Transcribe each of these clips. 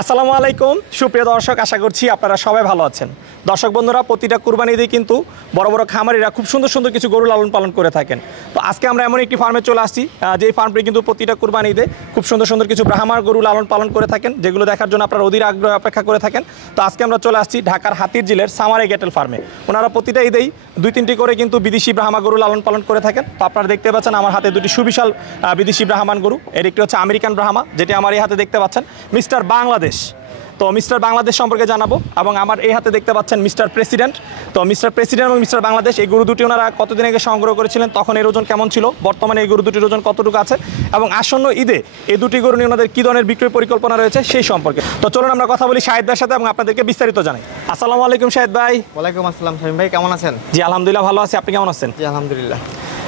আসসালামু আলাইকুম সুপ্রিয় দর্শক, আশা করছি আপনারা সবাই ভালো আছেন। দর্শক বন্ধুরা, প্রতিটা কুরবানি ঈদে কিন্তু বড় বড় খামারিরা খুব সুন্দর সুন্দর কিছু গরু লালন পালন করে থাকেন। তো আজকে আমরা এমন একটি ফার্মে চলে আসছি, যেই ফার্মটি কিন্তু প্রতিটা কুরবানি ঈদে খুব সুন্দর সুন্দর কিছু ব্রাহ্মার গরু লালন পালন করে থাকেন, যেগুলো দেখার জন্য আপনারা অধীর আগ্রহে অপেক্ষা করে থাকেন। তো আজকে আমরা চলে আসছি ঢাকার হাতিরঝিলের সামারে গেটেল ফার্মে। ওনারা প্রতিটা ঈদেই 2-3টি করে কিন্তু বিদেশি ব্রাহ্মা গরু লালন পালন করে থাকেন। তো আপনারা দেখতে পাচ্ছেন আমার হাতে দুটি সুবিশাল বিদেশি ব্রাহ্মণ গরু। এর একটি হচ্ছে আমেরিকান ব্রাহ্মা, যেটি আমার এই হাতে দেখতে পাচ্ছেন, মিস্টার বাংলাদেশ। তো মিস্টার বাংলাদেশ সম্পর্কে জানাবো, এবং আমার এই হাতে দেখতে পাচ্ছেন মিস্টার প্রেসিডেন্ট। তো মিস্টার প্রেসিডেন্ট এবং মিস্টার বাংলাদেশ, এই গরু দুটি ওনারা কতদিন আগে সংগ্রহ করেছিলেন, তখন এর ওজন কেমন ছিল, বর্তমানে এই গরু দুটির ওজন কতটুকু আছে, এবং আসন্ন ঈদে এই দুটি গরু নিয়ে ওনাদের কী ধরনের বিক্রয় পরিকল্পনা রয়েছে সেই সম্পর্কে। তো চলুন আমরা কথা বলি শাহেদ ভাইয়ের সাথে এবং আপনাদেরকে বিস্তারিত জানাই। আসসালামু আলাইকুম শাহেদ ভাই। ওয়ালাইকুম আসসালাম শামীম ভাই, কেমন আছেন? জি আলহামদুলিল্লাহ ভালো আছি, আপনি কেমন আছেন? জি আলহামদুলিল্লাহ।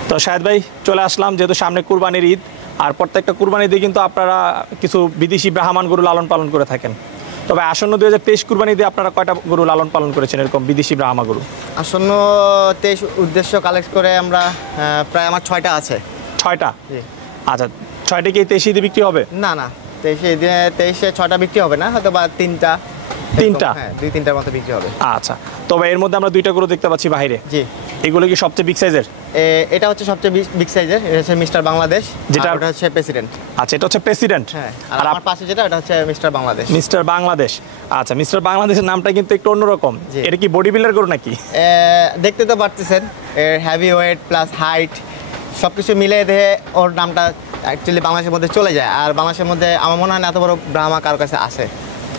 তো শাহেদ ভাই চলে আসলাম, যেহেতু সামনে কুরবানির ঈদ, আর প্রত্যেকটা কুরবানি ঈদে কিন্তু আপনারা কিছু বিদেশি ব্রাহ্মণ গরু লালন পালন করে থাকেন। তবে আসন্ন 2023 কুরবানি ঈদে আপনারা কয়টা গরু লালন পালন করেছেন এরকম বিদেশি ব্রাহ্মা গরু? আসন্ন 23 উদ্দেশ্য কালেক্ট করে আমরা প্রায় আমার 6টা আছে। 6টা? জি। আচ্ছা, 6টা কি 23 ঈদে বিক্রি হবে? না না, 23-এ 6টা বিক্রি হবে না, হয়তো বা 3টা। 3টা? হ্যাঁ, 2-3টার মতো বিক্রি হবে। আচ্ছা, তবে এর মধ্যে আমরা 2টা গরু দেখতে পাচ্ছি বাইরে। জি। এগুলো কি সবচেয়ে বিগ সাইজের? এটা হচ্ছে সবচেয়ে বিগ সাইজের, এটা হচ্ছে মিস্টার বাংলাদেশ, যেটা ওটা হচ্ছে প্রেসিডেন্ট। আচ্ছা, এটা হচ্ছে প্রেসিডেন্ট। হ্যাঁ, আর আমার পাশে যেটা ওটা হচ্ছে মিস্টার বাংলাদেশ। মিস্টার বাংলাদেশ। আচ্ছা, মিস্টার বাংলাদেশের নামটা কিন্তু একটু অন্যরকম। জি। এটা কি বডি বিল্ডার গরু নাকি? দেখতে তো পারতেছেন, এর হেভি ওয়েট প্লাস হাইট সব কিছু মিলিয়ে দেখে ওর নামটা অ্যাকচুয়ালি বাংলাদেশের মধ্যে চলে যায়। আর বাংলাদেশের মধ্যে আমার মনে হয় না এত বড় ব্রাহ্মা কারোর কাছে আছে।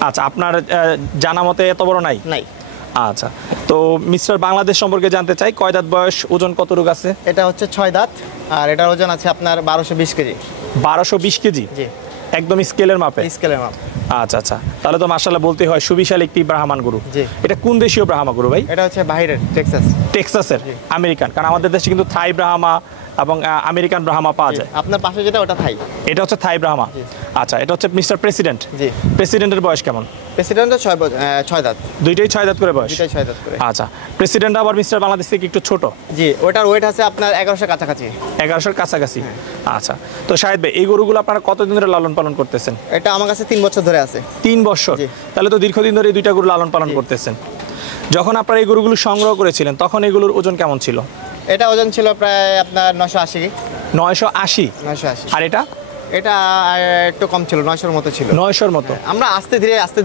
আচ্ছা, আপনার জানা মতে এত বড় নাই? নাই। আচ্ছা, তো মিস্টার বাংলাদেশ সম্পর্কে জানতে চাই, কয় দাঁত বয়স, ওজন কতটুকু আছে? এটা হচ্ছে 6 দাঁত, আর এটার ওজন আছে আপনার 1220 কেজি। 1220 কেজি? জি, একদম স্কেলের মাপে? স্কেলের মাপ। আচ্ছা আচ্ছা, তাহলে তো মাশাআল্লাহ বলতে হয় সুবিশাল একটি ব্রাহ্মণ গরু। জি। এটা কোন দেশীয় ব্রাহ্মা গরু ভাই? এটা হচ্ছে বাইরের, টেক্সাস। টেক্সাসের? আমেরিকান? কারণ আমাদের দেশে কিন্তু থাই ব্রাহ্মা এবং আমেরিকান ব্রাহ্মা পাওয়া যায়। আপনার পাশে যেটা ওটা থাই। এটা হচ্ছে থাই ব্রাহ্মা? জি। আচ্ছা, এটা হচ্ছে মিস্টার প্রেসিডেন্ট। জি। প্রেসিডেন্টের বয়স কেমন? প্রেসিডেন্টের 6 দাঁত। দুইটাই 6 দাঁত করে বয়স? দুইটাই 6 দাঁত করে। আচ্ছা, প্রেসিডেন্ট আবার মিস্টার বাংলাদেশ থেকে একটু ছোট? জি, ওটার ওয়েট আছে আপনার 1100 কাছাকাছি। 1100-র কাছাকাছি? আচ্ছা, তো শাহেদ ভাই এই গরুগুলো আপনারা কতদিন ধরে লালন পালন করতেছেন? এটা আমার কাছে 3 বছর ধরে আছে। 3 বছর? জি। তাহলে তো দীর্ঘদিন ধরে এই দুইটা গরু লালন পালন করতেছেন। যখন আপনারা এই গরুগুলো সংগ্রহ করেছিলেন তখন এগুলোর ওজন কেমন ছিল? এটা ওজন ছিল প্রায় আপনার 980। 980? 980। আর এটা? এটা একটু কম ছিল, 900-র মতো ছিল। 900-র মতো? আমরা আস্তে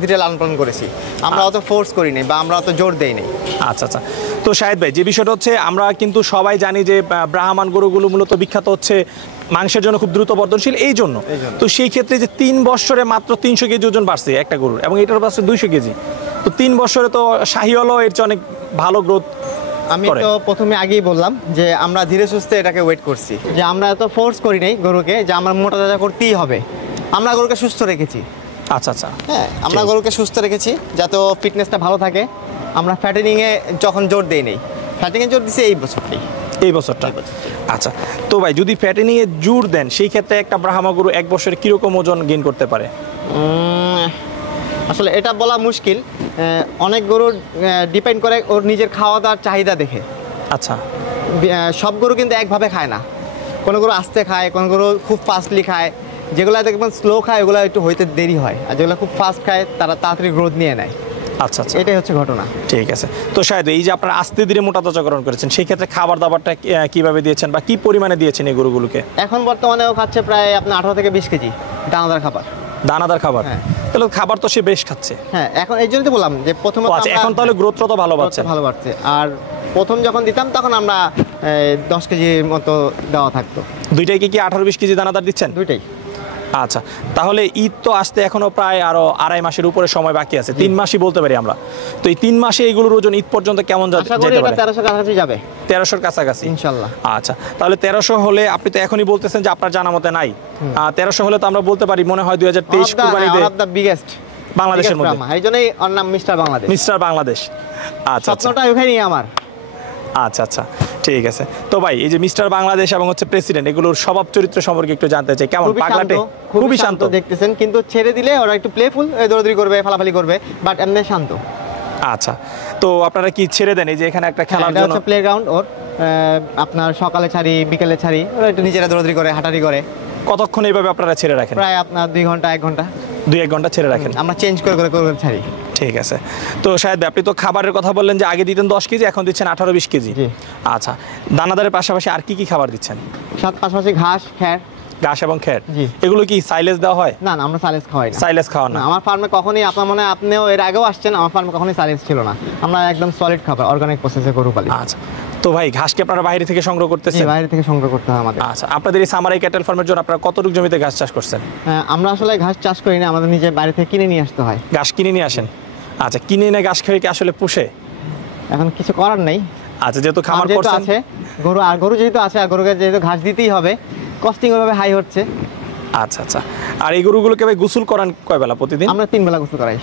ধীরে লালন পালন করেছি, আমরা অত ফোর্স করিনি বা আমরা অত জোর দেইনি। আচ্ছা আচ্ছা, তো শাহেদ ভাই যে বিষয়টা হচ্ছে, আমরা কিন্তু সবাই জানি যে ব্রাহ্মণ গরুগুলো মূলত বিখ্যাত হচ্ছে মাংসের জন্য, খুব দ্রুত বর্ধনশীল এই জন্য। তো সেই ক্ষেত্রে যে 3 বছরে মাত্র 300 কেজি ওজন বাড়ছে একটা গরুর, এবং এটার বাড়ছে 200 কেজি, তো 3 বছরে তো শাহিওয়ালও এর চেয়ে অনেক ভালো গ্রোথ। আমি তো প্রথমে আগেই বললাম যে আমরা ধীরে সুস্থে এটাকে ওয়েট করছি, যে আমরা এত ফোর্স করি নাই গরুকে যে আমরা মোটা তাজা করতেই হবে। আমরা গরুকে সুস্থ রেখেছি। আচ্ছা আচ্ছা, হ্যাঁ, আমরা গরুকে সুস্থ রেখেছি যাতে ফিটনেসটা ভালো থাকে। আমরা ফ্যাটেনিংয়ে যখন জোর দেই নেই, ফ্যাটেনিংয়ে জোর দিছি এই বছরটাই। এই বছরটা? আচ্ছা, তো ভাই যদি ফ্যাটেনিংয়ে জোর দেন সেই ক্ষেত্রে একটা ব্রাহ্মা গরু 1 বছরে কীরকম ওজন গেইন করতে পারে? আসলে এটা বলা মুশকিল। অনেক গরু ডিপেন্ড করে ওর নিজের খাওয়া দাওয়ার চাহিদা দেখে। আচ্ছা, সব গরু কিন্তু একভাবে খায় না। কোনো গরু আস্তে খায়, কোনো গরু খুব ফাস্টলি খায়। যেগুলো দেখবেন স্লো খায় ওগুলো একটু হইতে দেরি হয়, আর যেগুলো খুব ফাস্ট খায় তারা তাড়াতাড়ি গ্রোথ নিয়ে নেয়। আচ্ছা আচ্ছা, এটাই হচ্ছে ঘটনা। ঠিক আছে। তো শায়দ এই যে আপনারা আস্তে ধীরে মোটা তাজাকরণ করেছেন, সেই ক্ষেত্রে খাবার দাবারটা কিভাবে দিয়েছেন বা কি পরিমাণে দিয়েছেন এই গরুগুলোকে? এখন বর্তমানে ও খাচ্ছে প্রায় আপনার 18 থেকে 20 কেজি দানাদার খাবার। দানাদার খাবার? হ্যাঁ। তাহলে খাবার তো সে বেশ খাচ্ছে। হ্যাঁ, এখন এই জন্য তো বললাম যে প্রথমে আচ্ছা, এখন তাহলে গ্রোথটা তো ভালো পাচ্ছে? ভালো বাড়ছে। আর প্রথম যখন দিতাম তখন আমরা 10 কেজির মতো দেওয়া থাকতো। দুইটাই কি 18-20 কেজি দানাদার দিচ্ছেন? দুইটাই। আচ্ছা, তাহলে ঈদ তো আসতে এখনো প্রায় আরো 2.5 মাসের উপরে সময় বাকি আছে, 3 মাসই বলতে পারি আমরা। তো এই 3 মাসে এগুলোর ওজন ঈদ পর্যন্ত কেমন যেতে পারে? 1300 কাছাকাছি যাবে 1300-র কাছাকাছি ইনশাআল্লাহ। আচ্ছা, তাহলে 1300 হলে, আপনি তো এখনই বলতেছেন যে আপনার জানা মতে নাই, 1300 হলে তো আমরা বলতে পারি মনে হয় 2023 কুরবানিতে বিগেস্ট বাংলাদেশের মধ্যে। এই জন্যই ওর নাম মিস্টার বাংলাদেশ। মিস্টার বাংলাদেশ। আচ্ছা, স্বপ্নটা ওখানেই আমার। আচ্ছা আচ্ছা, ঠিক আছে। তো ভাই এই যে মিস্টার বাংলাদেশ এবং হচ্ছে প্রেসিডেন্ট, এগুলোর স্বভাব চরিত্র সম্পর্কে একটু জানতে চাই, কেমন? পাগলাটে? খুবই শান্ত দেখতেছেন, কিন্তু ছেড়ে দিলে ওরা একটু প্লেফুল, দৌড়াদৌড়ি করবে, ফালাফালি করবে, বাট এমনি শান্ত। আচ্ছা, তো আপনারা কি ছেড়ে দেন? এই যে এখানে একটা খেলার জন্য প্লে গ্রাউন্ড ওর, আপনার সকালে ছাড়ি, বিকেলে ছাড়ি, ওরা একটু নিজেরা দৌড়াদৌড়ি করে, হাঁটারি করে। কতক্ষণ এইভাবে আপনারা ছেড়ে রাখেন? প্রায় আপনার 2 ঘন্টা 1 ঘন্টা। 2-1 ঘন্টা ছেড়ে রাখেন। আমরা চেঞ্জ করে করে করে ছাড়ি। ঠিক আছে। তো শাহেদ ভাই আপনি তো খাবারের কথা বললেন যে আগে দিতেন 10 কেজি, এখন দিচ্ছেন 18-20 কেজি। জি। আচ্ছা, দানাদারের পাশাপাশি আর কি কি খাবার দিচ্ছেন? সাথে পাশাপাশি ঘাস, খ্যার। ঘাস এবং খ্যার। জি। এগুলো কি সাইলেজ দেওয়া হয়? না না, আমরা সাইলেজ খাওয়াই না। সাইলেজ খাওয়া না। না, আমার ফার্মে কখনোই, আপনার মনে হয় আপনিও এর আগেও আসছেন, আমার ফার্মে কখনোই সাইলেজ ছিল না। আমরা একদম সলিড খাবার, অর্গানিক প্রসেসে গরু পালি। আচ্ছা, তো ভাই ঘাস কি আপনারা বাইরে থেকে সংগ্রহ জি, করতেছেন? বাইরে থেকে সংগ্রহ করতে হয় আমাদের। আচ্ছা, আপনাদের এই সামারাই ক্যাটেল ফার্মের জন্য আপনারা কতটুকু জমিতে ঘাস চাষ করছেন? আমরা আসলে ঘাস চাষ করি না, আমাদের নিজে বাইরে থেকে কিনে নিয়ে আসতে হয়। ঘাস কিনে নিয়ে আসেন? আচ্ছা, কিনে এনে ঘাস খেয়ে কি আসলে পুষে? এখন কিছু করার নেই। আচ্ছা, যেহেতু খামার যেহেতু করছেন। আছে গরু, আর গরু যেহেতু আছে, আর গরুকে যেহেতু ঘাস দিতেই হবে, কস্টিং ওইভাবে হাই হচ্ছে। আচ্ছা আচ্ছা, আর এই গরুগুলোকে ভাই গোসল করান কয় বেলা প্রতিদিন? আমরা 3 বেলা গোসল করাই।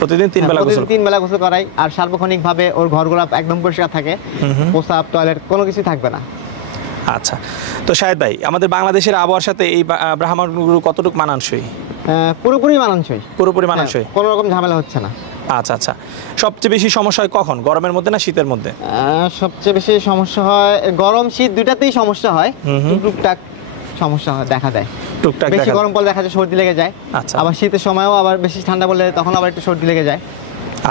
প্রতিদিন 3 বেলা গোসল? 3 বেলা গোসল করাই, আর সার্বক্ষণিকভাবে ওর ঘরগুলো একদম পরিষ্কার থাকে, প্রস্রাব, টয়লেট কোনো কিছু থাকবে না। আচ্ছা, তো শাহেদ ভাই আমাদের বাংলাদেশের আবহাওয়ার সাথে এই ব্রাহ্মণ গরু কতটুকু মানানসই? পুরোপুরি মানানসই। পুরোপুরি মানানসই? কোনো রকম ঝামেলা হচ্ছে না। আচ্ছা আচ্ছা, সবচেয়ে বেশি সমস্যা হয় কখন, গরমের মধ্যে না শীতের মধ্যে? সবচেয়ে বেশি সমস্যা হয় গরম শীত দুইটাতেই সমস্যা হয়, টুকটাক সমস্যা হয়, দেখা দেয়। টুকটাক বেশি দেখা গরম পড়লে দেখা যায় সর্দি লেগে যায়। আচ্ছা। আবার শীতের সময়ও আবার বেশি ঠান্ডা পড়লে তখন আবার একটু সর্দি লেগে যায়।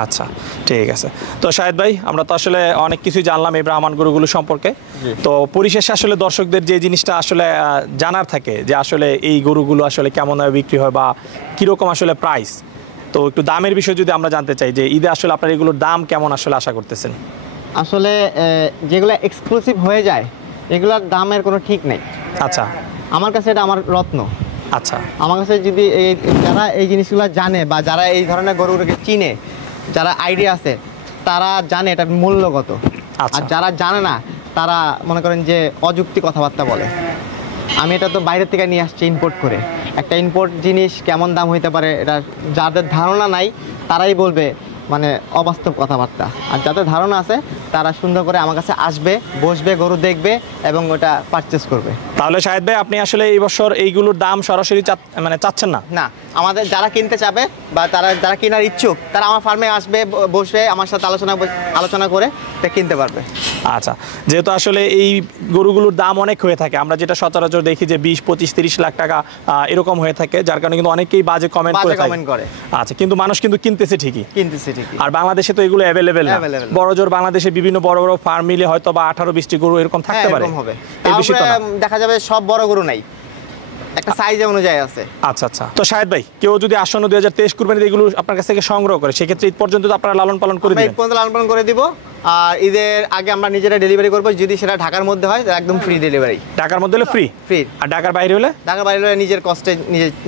আচ্ছা, ঠিক আছে। তো শাহেদ ভাই আমরা তো আসলে অনেক কিছুই জানলাম এই ব্রাহ্মণ গরুগুলো সম্পর্কে। তো পরিশেষে আসলে দর্শকদের যে জিনিসটা আসলে জানার থাকে যে আসলে এই গরুগুলো আসলে কেমন ভাবে বিক্রি হয় বা কীরকম আসলে প্রাইস, তো একটু দামের বিষয়ে যদি আমরা জানতে চাই যে ঈদে আসলে আপনার এগুলোর দাম কেমন আসলে আশা করতেছেন? আসলে যেগুলো এক্সক্লুসিভ হয়ে যায় এগুলোর দামের কোনো ঠিক নেই। আচ্ছা। আমার কাছে এটা আমার রত্ন। আচ্ছা। আমার কাছে যদি যারা এই জিনিসগুলো জানে বা যারা এই ধরনের গরুগুলোকে চিনে, যারা আইডিয়া আছে, তারা জানে এটার মূল্য কত। আচ্ছা। আর যারা জানে না তারা মনে করেন যে অযুক্তি কথাবার্তা বলে। আমি এটা তো বাইরে থেকে নিয়ে আসছি ইম্পোর্ট করে। একটা ইম্পোর্ট জিনিস কেমন দাম হইতে পারে এটা যাদের ধারণা নাই তারাই বলবে মানে অবাস্তব কথাবার্তা। আর যাদের ধারণা আছে তারা সুন্দর করে আমার কাছে আসবে, বসবে, গরু দেখবে এবং ওটা পারচেস করবে। তাহলে শাহেদ ভাই আপনি আসলে এই বছর এইগুলোর দাম সরাসরি মানে চাচ্ছেন না? না, আমাদের যারা কিনতে চাবে বা যারা কেনার ইচ্ছুক তারা আমার ফার্মে আসবে, বসবে, আমার সাথে আলোচনা করে তা কিনতে পারবে। আচ্ছা, যেহেতু আসলে এই গরুগুলোর দাম অনেক হয়ে থাকে, আমরা যেটা সচরাচর দেখি যে 20, 25, 30 লাখ টাকা এরকম হয়ে থাকে, যার কারণে কিন্তু অনেকেই বাজে কমেন্ট করে। আচ্ছা, কিন্তু মানুষ কিন্তু কিনতেছে ঠিকই। আর বাংলাদেশে তো এগুলো অ্যাভেলেবেল না। বড় জোর বাংলাদেশে বিভিন্ন বড় বড় ফার্ম মিলে হয়তো বা 18-20টি গরু এরকম থাকতে পারে। এর বেশি তো না। দেখা যাবে সব বড় গরু নাই, একটা সাইজ অনুযায়ী আছে। আচ্ছা আচ্ছা, তো শাহেদ ভাই কেউ যদি আসন্ন 2023 কুরবানিতে এগুলো আপনার কাছ থেকে সংগ্রহ করে সেক্ষেত্রে ঈদ পর্যন্ত তো আপনারা লালন পালন করে দিবেন? ঈদ পর্যন্ত লালন পালন করে দিব, আর ঈদের আগে আমরা নিজেরা ডেলিভারি করবো। যদি সেটা ঢাকার মধ্যে হয় একদম ফ্রি ডেলিভারি। ঢাকার মধ্যে হলে ফ্রি, আর ঢাকার বাইরে হলে? ঢাকার বাইরে হলে নিজের কষ্টে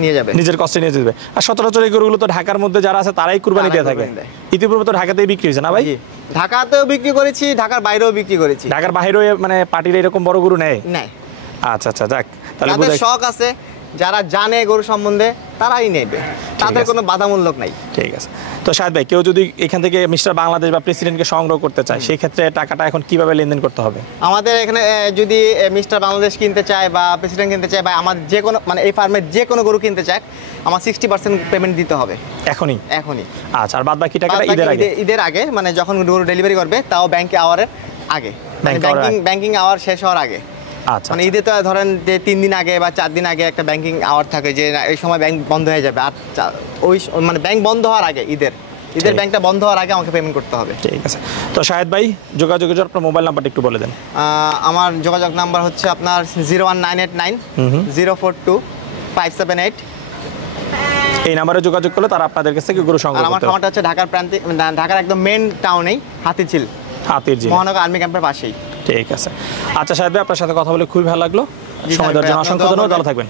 নিয়ে যাবে। নিজের কষ্টে নিয়ে যাবে। আর সচরাচর এই গরুগুলো তো ঢাকার মধ্যে যারা আছে তারাই কুরবানি দিয়ে থাকে। ইতিপূর্বে তো ঢাকাতেই বিক্রি হয়েছে না ভাই? ঢাকাতেও বিক্রি করেছি, ঢাকার বাইরেও বিক্রি করেছি। ঢাকার বাইরেও মানে পার্টির এরকম বড় গরু নেয়? আচ্ছা আচ্ছা, যাক তাহলে যাদের শখ আছে, যারা জানে গরু সম্বন্ধে তারাই নেবে, তাদের কোনো বাধামূলক নাই। ঠিক আছে। তো শাহেদ ভাই কেউ যদি এখান থেকে মিস্টার বাংলাদেশ বা প্রেসিডেন্টকে সংগ্রহ করতে চায় সেই ক্ষেত্রে টাকাটা এখন কিভাবে লেনদেন করতে হবে? আমাদের এখানে যদি মিস্টার বাংলাদেশ কিনতে চায় বা প্রেসিডেন্ট কিনতে চায় বা আমাদের যে কোনো মানে এই ফার্মের যে কোনো গরু কিনতে চায়, আমার 60% পেমেন্ট দিতে হবে এখনই। আচ্ছা, আর বাদ বাকি টাকাটা ঈদের আগে মানে যখন গরু ডেলিভারি করবে তাও ব্যাংকে আওয়ারের আগে, ব্যাংকিং আওয়ার শেষ হওয়ার আগে। আচ্ছা, মানে ঈদে তো ধরেন যে 3 দিন আগে বা 4 দিন আগে একটা ব্যাংকিং আওয়ার থাকে যে এই সময় ব্যাংক বন্ধ হয়ে যাবে, আর ওই মানে ব্যাংক বন্ধ হওয়ার আগে ঈদের ব্যাংকটা বন্ধ হওয়ার আগে আমাকে পেমেন্ট করতে হবে। ঠিক আছে। তো শাহেদ ভাই যোগাযোগের জন্য আপনার মোবাইল নাম্বারটা একটু বলে দেন। আমার যোগাযোগ নাম্বার হচ্ছে আপনার 01989 042 578। এই নাম্বারে যোগাযোগ করলে তারা আপনাদের কাছ থেকে গরু সংগ্রহ করতে আমার খামারটা হচ্ছে ঢাকার প্রান্তে, ঢাকার একদম মেইন টাউনেই, হাতিরঝিল মহানগর আর্মি ক্যাম্পের পাশেই। ঠিক আছে। আচ্ছা শাহেদ ভাই আপনার সাথে কথা বলে খুবই ভালো লাগলো। সময় দেওয়ার জন্য অসংখ্য ধন্যবাদ। ভালো থাকবেন।